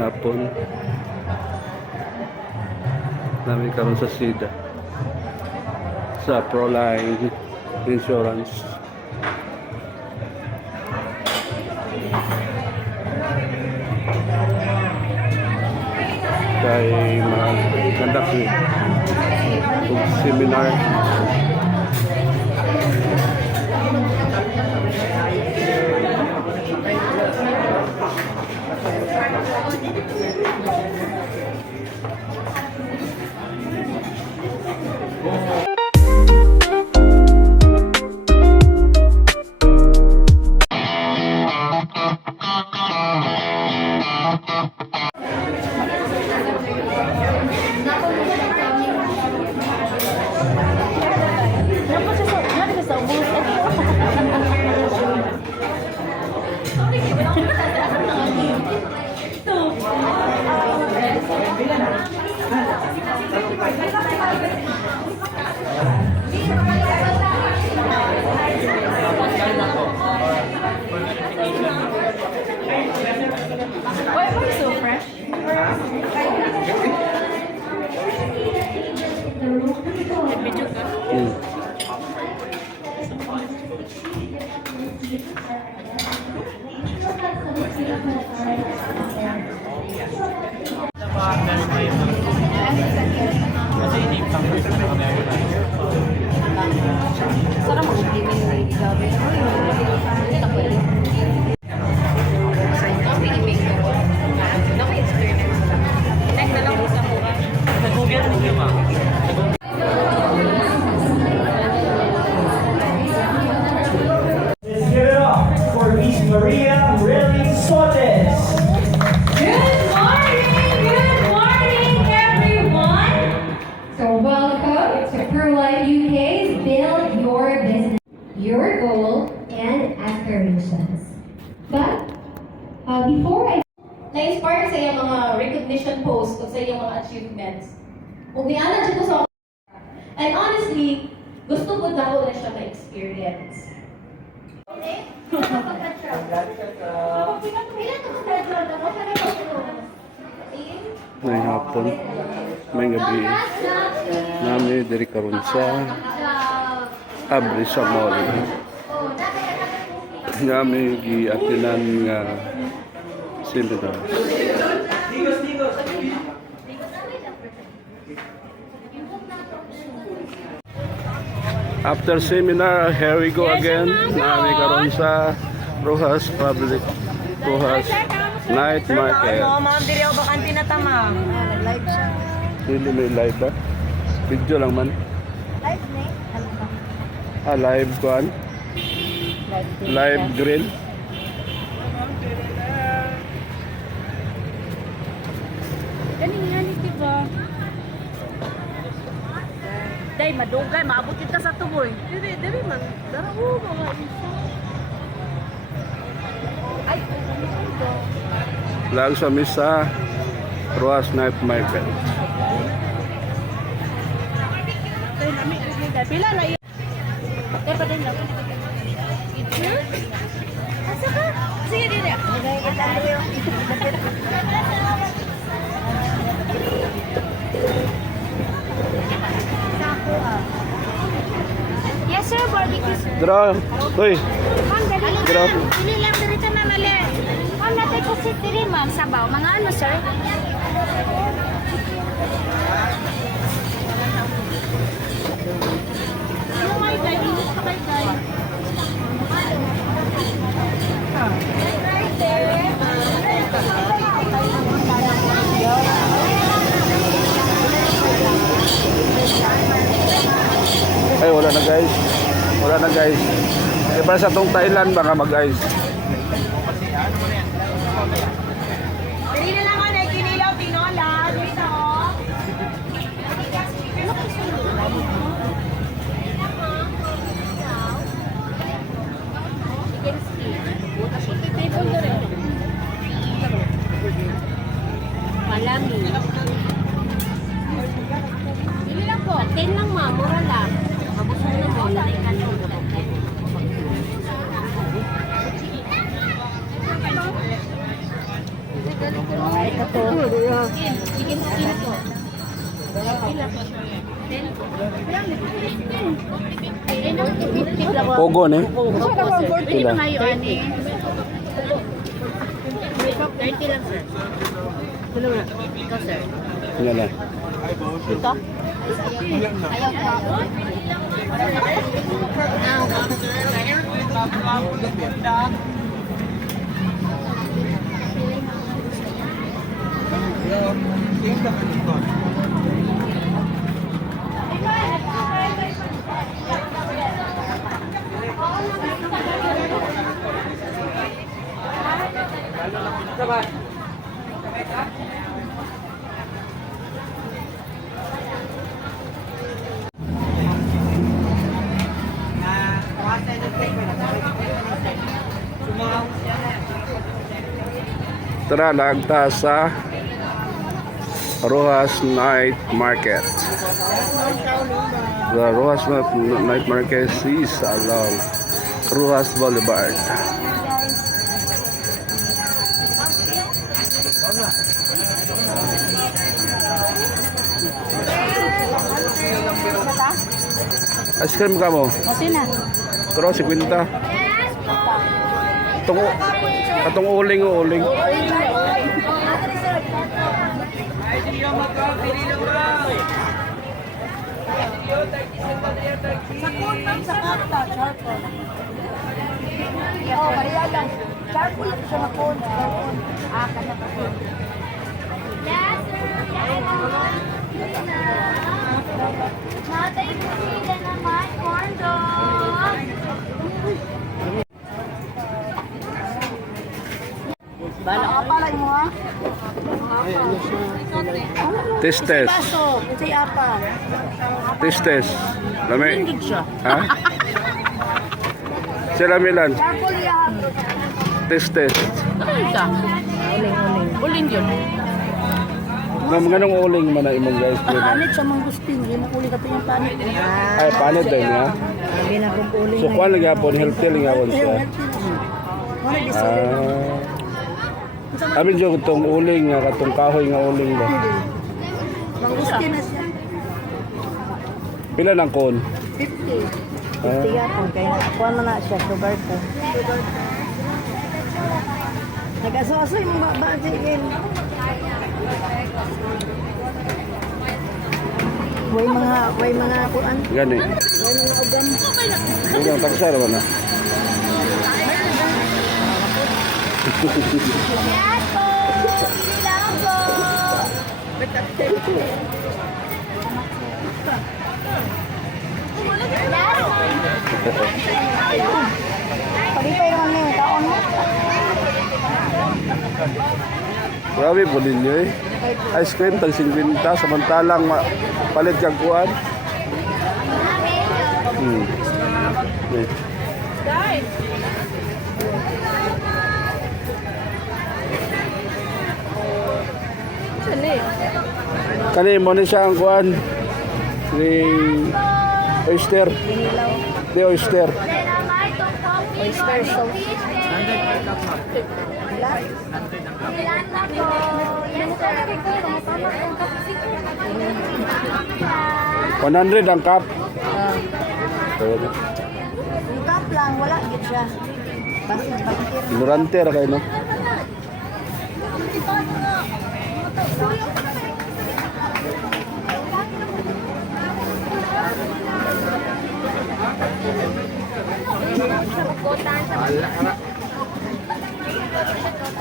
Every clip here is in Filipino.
hapon namin karon sa SIDA sa Proline Insurance. Kay mag-conduct seminar. Why are you so fresh? Sarap mo siya din yung gabi. Let's give it up for Miss Maria Relly Sotes. Good morning, everyone. So welcome to ProLife UK's Build Your Business, Your Goal and Aspirations. But before I Na-inspire sa iyong mga recognition posts o sa iyong mga achievements. Kung nianan siya ko sa and honestly, gusto ko daw na siya ma-experience. May hapon, may gabi namin diri karon sa Abri sa mall. Namin gi-attenan nga seminar. After seminar, here we go again. Namin karon sa Rojas Night Market. Ma'am, diri ako bakante na tama. Live siya. Hindi may live ba? Video lang man. Live na eh. Live kuan? Live grill. Galing yan, di ba? Day, madugay, maabot kita sa tuboy. Dili man. Dara mo mga isa. Ay, Lang sa misa Rojas Night Market. pila na yun. Eh, pa din lang. Asa ka? Sige, dili. Yes sir, barbecue sir. Dra, hoy. Ma'am, dali. Dra. Dili lang dito na mali. Ma'am, natay ko si Tiri, ma'am, sabaw. Mga ano sir? Ano may day? Inis pa kay day. Ay, wala na guys. Wala na guys. Iba sa tong Thailand baka mag-guys. Dili na lang ako na kinilaw, tinola. Dito. Malami. Dili lang po. 10 lang ma'am, mura lang. Mabusog na mo. Lalay ka nyo. to. Chicken skin to. Pogo ni. Pila ngayon ani. 30 lang sir. Ikaw sir. Yan na. Ito? Ayaw ka. Tara, lagta sa Rojas Night Market. The Rojas Night Market is along Rojas Boulevard. Ice cream ka mo? Kasi na. Pero 50. Atong uling. Oh, Maria lang. Charcoal lang siya na phone. Ah, kanya pa phone. Yes, sir. Matay ko sila naman, corn dog. Bala ka pala mo ha? Test. Baso, say apa. Test. Lami. Hindi siya. Ha? Sila Milan. Charcoal yan. Test. Ano siya? Uling yun. Nganong uling man na imong guys. Panit sa mangustin. Hindi na uling kato yung panit. Ay, panit din ha. Hindi na kong uling. So, kuha lang yapon, healthy lang yapon siya. Amin dyan itong uling nga, katong kahoy nga uling ba. Mangustin na siya. Pila ng kon? 50. 50 yapon. Kaya nakuha na na siya. Sugar ko. Nag-aso-aso yung mga bagay. Way mga kuan. Gani. Way mga ugan. Ugang taksa naman na. Yes po! Bilang po! Pagipay naman yung taon mo. Grabe po ninyo eh. Ice cream, tag 50, samantalang palit kang kuhan. Okay. Kani mo ni siya ang kuhan. Ni oyster. Di oyster. Oyster sauce. Ilan na po? Yes, sir. 100 ang cup. Yung cup lang, wala gid siya. Bakit? Ignorante ra kayo, no?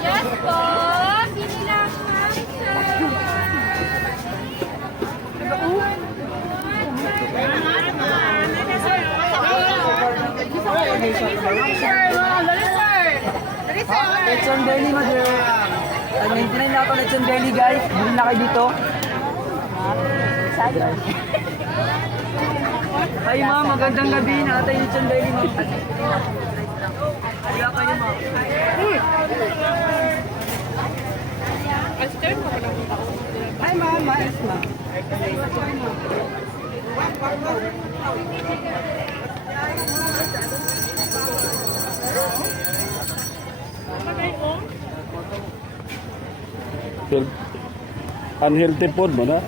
Yes po. Binilang lang, sir. Lechon belly mother. Nag-99 na ako lechon belly guys. Bili na kayo dito. Hi ma'am, magandang gabi. Nakatay lechon belly ma'am. Kaya kayo ma'am. Hi ma'am, mais ma'am. Unhealthy food mo na.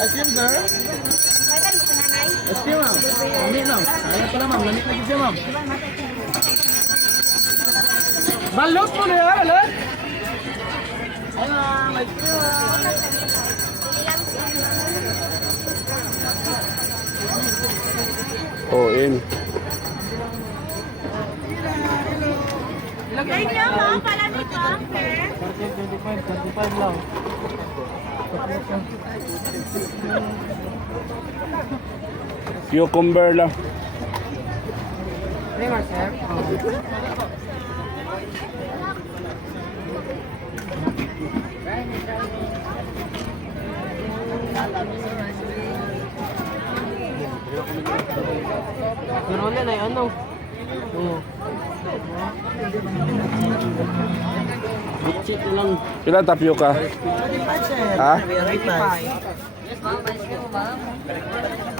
Asim, sir. Asim, ma'am. Lamit lang. Kaya pala, ma'am. Lamit lagi siya, ma'am. Balot mo na yan, balot. Ay, ma'am. Ay, ma'am. Oh, in. Lagay niya, ma'am. Palamig pa. 25 lang. Cucumber lang. Pero wala na yung ano. Bitchit lang. Ilan tapioca? Ha? 25.